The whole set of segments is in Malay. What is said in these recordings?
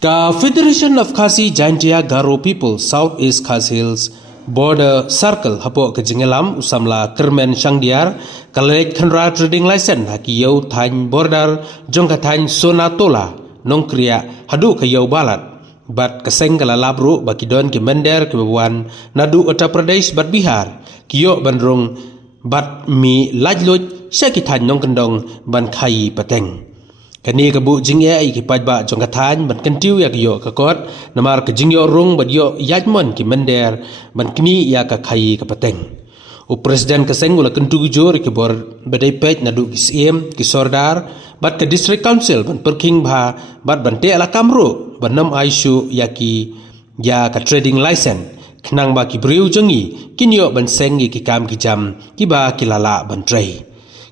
The Federation of Khasi Jaintia Garo People Southeast Khas Hills Border Circle hapo ke Jengelam usamla Kermen Sangdiar kalek khenra trading license hakiyau thain border jongka thain Sonatola nongkria hadu kayau balat bat keseng kala labru bakidon ke Mender ke Bawan nadu Uttar Pradesh bat Bihar kiyo bandrung bat mi lajluj syaki thain nongkendong ban khai pateng kani kabu jingya iki pajba jongkathan ban kentiu ya yo kakot namar ke jingyo rung bat yo yajmon ki Mender ban kini ya ka khai ka pateng u presiden keseng ula kentu jor ke bor badai pej nadu ki CM ki Sordar bat ke district council ban perking bha bat ban te ala kamro ban nam aisyu ya ki ya ka trading license khnang ba ki briu jengi kinyo ban seng ki kam ki jam ki ba ki lala ban trei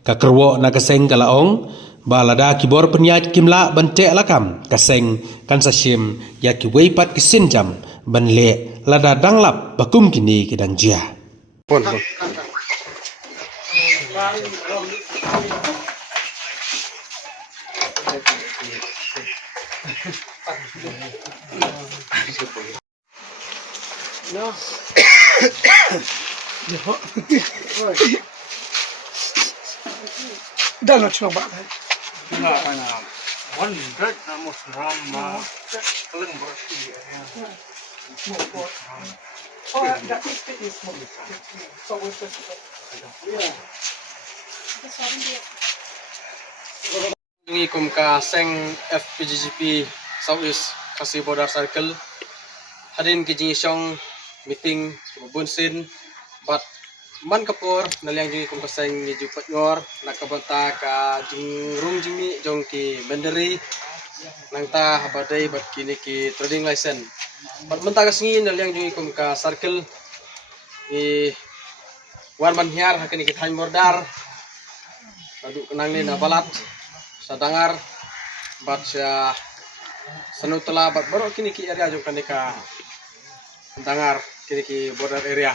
ka kerwo na keseng kala ong balada kibor penyat kimla bante alakam kaseng kan sasim ya ki weipat kisin jam ban le lada danglap bakum kini kidang jia pon no dah nak coba. Tidak mana, 100 namun ramah, paling bersih. Oh, that is small. So we Assalamualaikum ka seng FPGGP Southeast Khasi Border Circle. Hadin ke jingsong meeting bunsin bat man kapor naliang jingi kum kaseng ni jupat ngor nakabanta ka jing rung jimi jong ki Menderi nangta habadai bat kini ki trading license bat menta kasengi naliang jingi kum ka circle i wan manhiar hakini ki thain bordar adu kenang ni na balat sadangar bat sya Sonatola bat baru kini ki area jong kanika dangar kini ki border area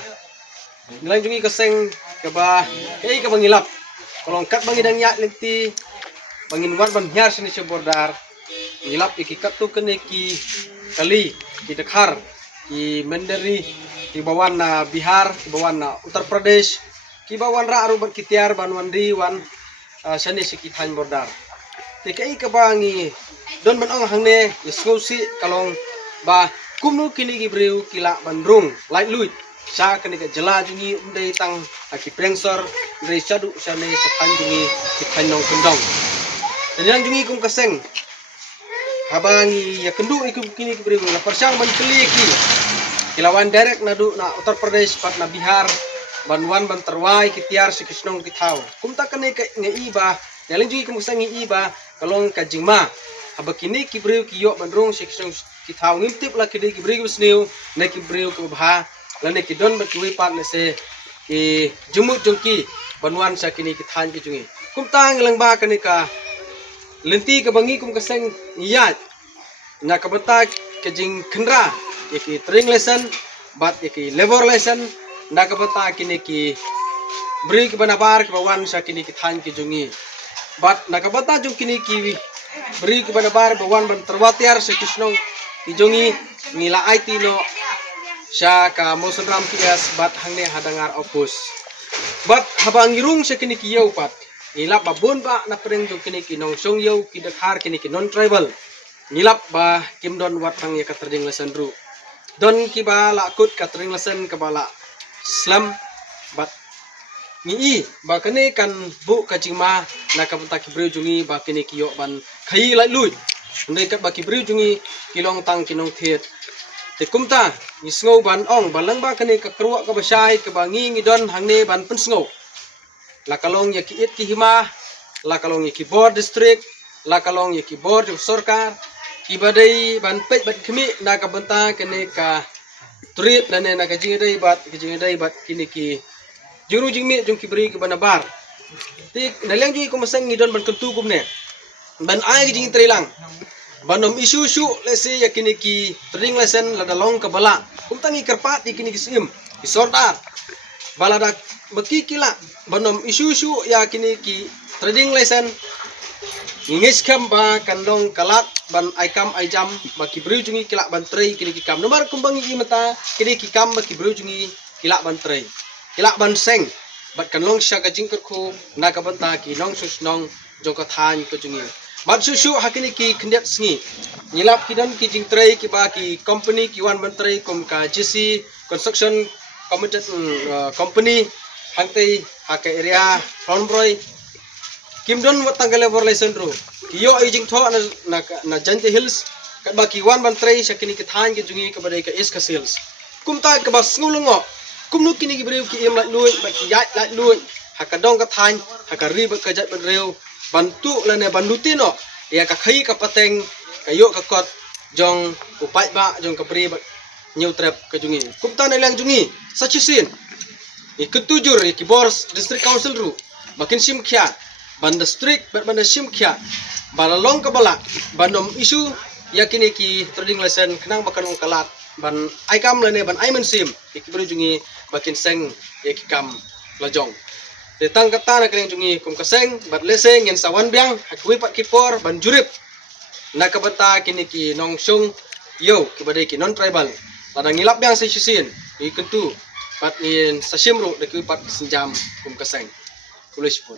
nilanjungi keseng keba ka bangilap kalau kat bangidang yak lenti bangin wat ban hiar sini bordar ngilap iki kat tu kene ki kali ki Dekhar ki Menderi ki bawan na Bihar ki bawan na Uttar Pradesh ki bawan ra aru kitiar banwandi wan sani si ki thain bordar tikai ka bangi don ban ong hangne yesngausi kalong ba kumnu kini ki breu kila bandrung light luit sa kani ka jala jungi undai tang aki prengsor ndai sadu sane sa jungi ki thanong kendong dan yang jungi kum kaseng habangi ya kendu ikum kini ki breu la persang ban kli ki kilawan direct nadu na Uttar Pradesh pat na Bihar banwan ban terwai ki tiar si kisnong ki thau kum ta kani ka ngei ba yang jungi kum kaseng ngei ba kalong ka jingma habakini ki breu ki yo bandrung si kisnong ki thau ngimtip la ki breu sneu na ki breu ko bha lane ki don bakui pat na se ki jumut jongki banwan sa kini ki than ki jungi kum tang lang ba kani ka lenti ka bangi kum kaseng ngiyat na ka bata ke jing khenra ki trading lesson bat ki labor lesson na ka bata kini ki bri ki banabar ki bawan sa kini ki than ki jungi bat na ka bata jung kini ki bri ki banabar bawan ban terwatiar se kisnong ki jungi ngila IT no siya ka moson ram PS bat hangne hadangar opus bat habang irung siya kini kiyaw pat ngilap babon ba na preng jong kini kinong song yaw ki Dekhar kini ki non tribal ngilap ba kim don wat hang ya ka trading lesson ru don ki ba lakut ka trading lesson ka bala slam bat ngi ba kene kan bu ka jingma na ka punta ki breu jungi ba kini kiyo ban khai lai lui ndai kat ba ki breu jungi kilong tang kinong thiet te kumta ngisngau ban ong balang ba kani ka kruwa ka basai ka bangi ngidon hangne ban pensngau la kalong ya ki it ki hima la kalong ya ki board district la kalong ya ki board sarkar ki badai ban pej bat khmi na ka banta kani ka trip na ne na ka jingdai bat kini ki juru jingmi jung ki bri ki banabar ti naleng ji ko masang ngidon ban kentu kumne ban ai jing trilang banom isu lesi yakini ki trading lesson lada long ka bala kumtangi kerpat yakini ki sim ki Sordar balada beki kila banom isu yakini ki trading lesson ngis kam ba kandong kalat ban aikam aijam baki beri jungi kilak ban trei kini kikam nomor kumbangi imata kini kikam baki beri jungi kilak ban trei kilak ban seng bat kan long sya ka jingkut ku na ka banta ki nong sus nong jong ka than ko jungi bat susu hakini ki kendet sngi nilap kidan ki jing trei ki ba ki company ki wan ban trei kom ka GC construction committed company hangtei hake area Frauenbroy Kimdon tanggal level license ru kiyo ay jing tho na Jante Hills kat ba ki wan ban trei sakini ki than ki jungi ka badai ka is ka sales kumta ka bas ngulungo kumnu kini ki breu ki em la lui ba ki yat la lui hakadong ka than hakari ba ka jat ban reu bantu la ne bandutino ya ka khai ka pateng kayo ka kot jong upai ba jong ka bri ba new trap ka jungi kumta na lang jungi sa chisin iketujur ki bors district council ru makin sim kya banda strict banda sim kya balalong ka bala bandom isu yakini ki trading lesson kenang bakan ong kalat ban aikam lene ban aiman sim ikibru jungi bakin seng yakikam lajong detang kata na kering jungi kum kaseng bat leseng yan sawan biang hakui pat kipor ban jurip nakabata kini ki nongsung yo kibadai ki non tribal ladang ngilap biang sa sisin ikentu pat in sa simru de ku pat senjam kum kaseng tulis pun